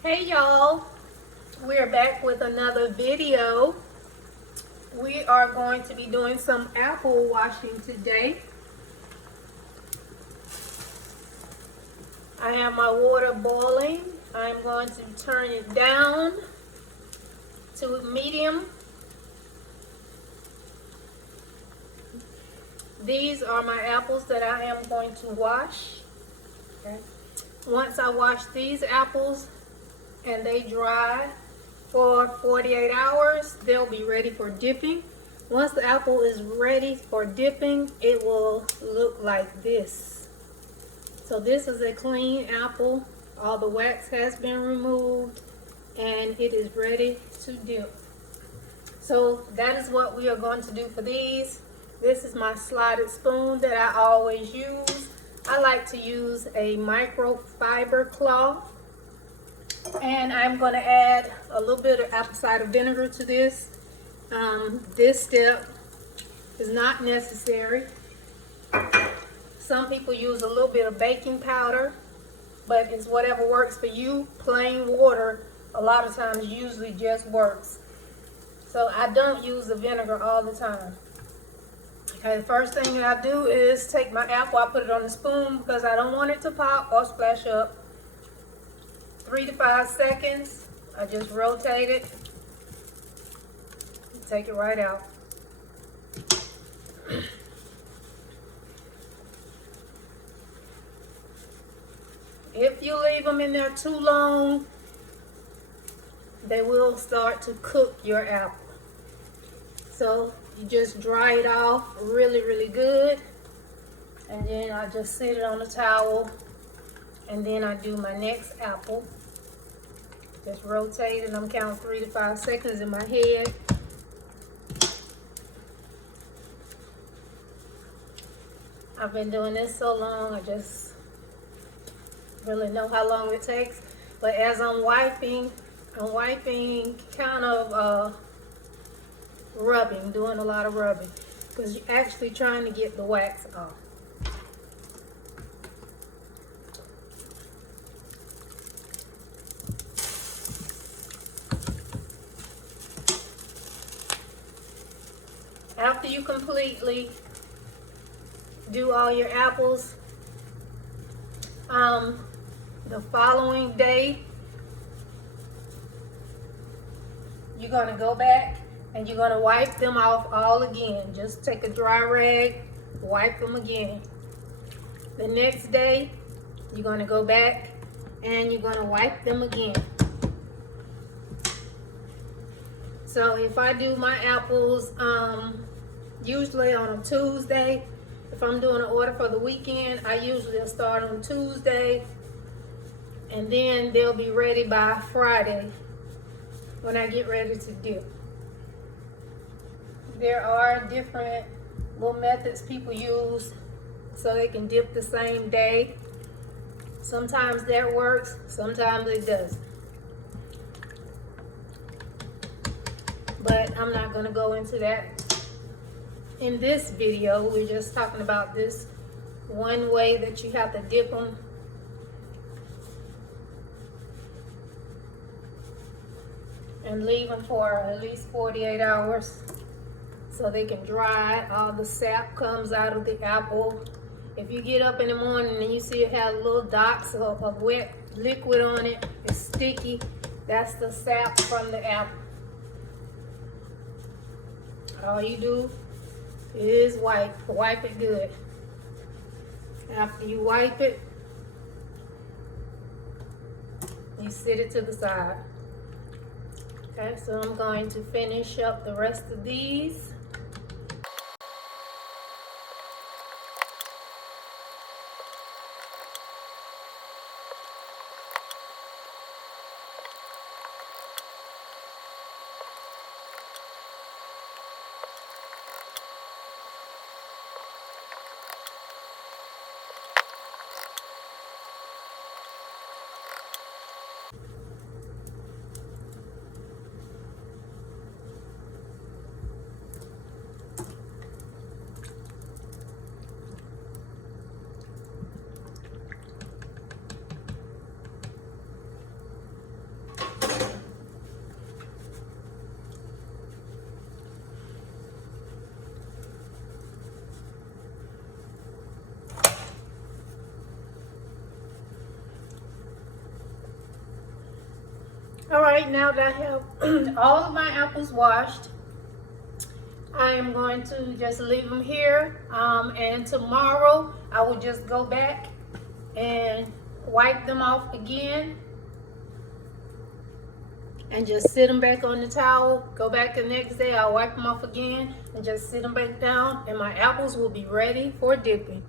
Hey y'all, we're back with another video. We are going to be doing some apple washing today. I have my water boiling. I'm going to turn it down to medium. These are my apples that I am going to wash. Okay. Once I wash these apples and they dry for 48 hours, they'll be ready for dipping. Once the apple is ready for dipping, it will look like this. So this is a clean apple. All the wax has been removed and it is ready to dip. So that is what we are going to do for these. This is my slotted spoon that I always use. I like to use a microfiber cloth. And I'm going to add a little bit of apple cider vinegar to this. This step is not necessary. Some people use a little bit of baking powder, but it's whatever works for you. Plain water a lot of times usually just works. So I don't use the vinegar all the time. Okay, the first thing that I do is take my apple, I put it on the spoon because I don't want it to pop or splash up. 3 to 5 seconds, I just rotate it, take it right out. If you leave them in there too long, they will start to cook your apple. So you just dry it off really, really good. And then I just sit it on a towel. And then I do my next apple. Just rotate it. I'm counting 3 to 5 seconds in my head. I've been doing this so long, I just really know how long it takes. But as I'm wiping kind of rubbing, doing a lot of rubbing, because you're actually trying to get the wax off. After you completely do all your apples, the following day, you're going to go back and you're going to wipe them off all again. Just take a dry rag, wipe them again. The next day, you're going to go back and you're going to wipe them again. So if I do my apples usually on a Tuesday, if I'm doing an order for the weekend, I usually start on Tuesday and then they'll be ready by Friday when I get ready to dip. There are different little methods people use so they can dip the same day. Sometimes that works, sometimes it doesn't. But I'm not going to go into that in this video. We're just talking about this one way that you have to dip them. And leave them for at least 48 hours so they can dry. All the sap comes out of the apple. If you get up in the morning and you see it has little dots of wet liquid on it, it's sticky, that's the sap from the apple. All you do is wipe it good. After you wipe it, you sit it to the side. Okay, so I'm going to finish up the rest of these. All right, now that I have all of my apples washed, I am going to just leave them here. And tomorrow I will just go back and wipe them off again. And just sit them back on the towel. Go back the next day, I'll wipe them off again and just sit them back down. And my apples will be ready for dipping.